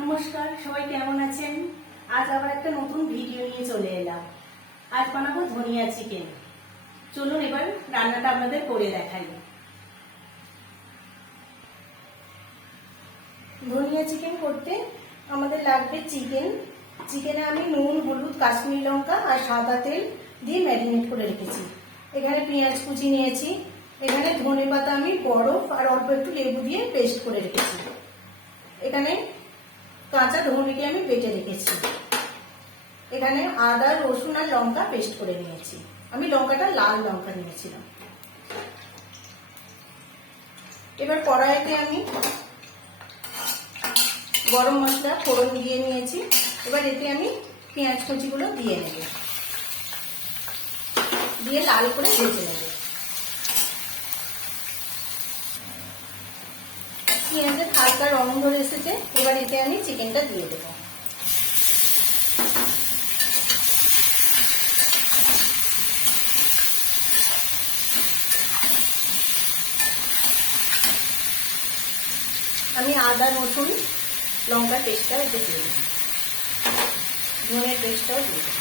নমস্কার, সবাই কেমন আছেন? আজ আবার একটা নতুন ভিডিও নিয়ে চলে এলাম। আজ বানাবো ধনিয়া চিকেন। চলুন এবার রান্নাটা আপনাদের করে দেখাই। ধনিয়া চিকেন করতে আমাদের লাগবে চিকেন। চিকেনে আমি নুন, হলুদ, কাশ্মীরি লঙ্কা আর সাদা তেল দিয়ে ম্যারিনেট করে রেখেছি। এখানে পেঁয়াজ কুচি নিয়েছি। এখানে ধনেপাতা আমি বরফ আর অল্প একটু লেবু দিয়ে পেস্ট করে রেখেছি। এখানে কাঁচা ধনেকে আমি বেটে রেখেছি। এখানে আদা, রসুন আর লঙ্কা পেস্ট করে নিয়েছি। আমি লঙ্কাটা লাল লঙ্কা নিয়েছিলাম। এবার কড়াইতে আমি গরম মশলা ফোড়ন দিয়ে নিয়েছি। এবার এতে আমি পেঁয়াজ কুচিগুলো দিয়ে নেব, দিয়ে লাল করে ভেজে নেব। পেঁয়াজের হালকা রং ধরে এসেছে। এবার এতে আমি চিকেনটা দিয়ে দেবো। আমি আদা, রসুন, লঙ্কার পেস্টটা এতে দিয়ে দেবো, ধনের পেস্টটাও দিয়ে দেবো।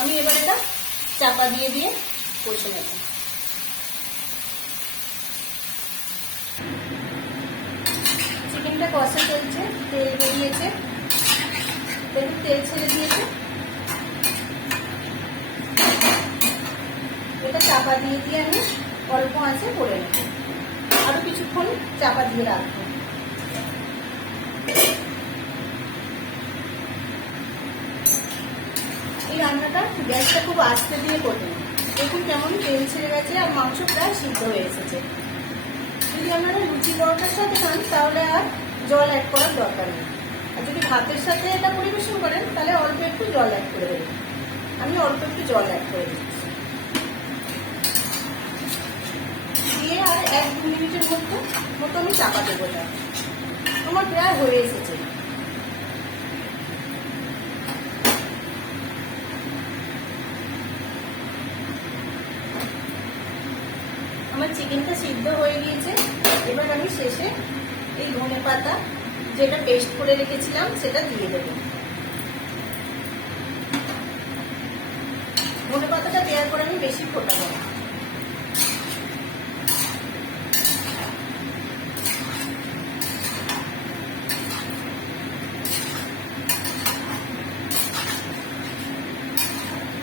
আমি এবার এটা চাপা দিয়ে দিয়ে কষে নেব। চিকেনটা কষা চলছে, তেল বেরিয়েছে, দেখুন তেল ছেড়ে দিয়েছে। এটা চাপা দিয়ে দিয়ে আমি অল্প আঁচে করে নেব। আরো কিছুক্ষণ চাপা দিয়ে রাখবো। এই রান্নাটা গ্যাসটা খুব আস্তে দিয়ে করতে হবে। দেখুন কেমন তেল ছেড়ে গেছে আর মাংস প্রায় সিদ্ধ হয়ে এসেছে। যদি আপনারা লুচি পরোটার সাথে খান তাহলে আর জল অ্যাড করার দরকার নেই। আর যদি ভাতের সাথে এটা পরিবেশন করেন তাহলে অল্প একটু জল অ্যাড করে দেবেন। আমি অল্প একটু জল অ্যাড করে দিচ্ছি। দিয়ে আর 1-2 মিনিটের মতো আমি চাপা দেবো। আমার প্রায় হয়ে এসেছে। আমার চিকেনটা সিদ্ধ হয়ে গিয়েছে। এবার আমি শেষে এই ধনেপাতা যেটা পেস্ট করে রেখেছিলাম সেটা দিয়ে দেবো। ধনেপাতাটা দেওয়ার পর আমি বেশি ফোটাবো না।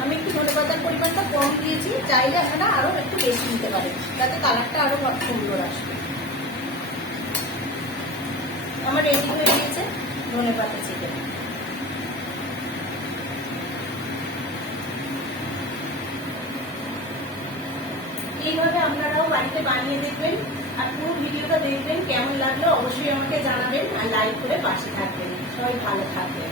আমি একটু ধনেপাতার পরিমাণটা কম দিয়েছি, চাইলে আপনারা আরো একটু বেশি দিতে পারেন, যাতে কালারটা আরো সুন্দর আসবে। আমার রেডি হয়ে গেছে ধনেপাতা চিকেন। এইভাবে আপনারাও বাড়িতে বানিয়ে দেখবেন আর পুরো ভিডিওটা দেখবেন। কেমন লাগলো অবশ্যই আমাকে জানাবেন আর লাইক করে পাশে থাকবেন। সবাই ভালো থাকবেন।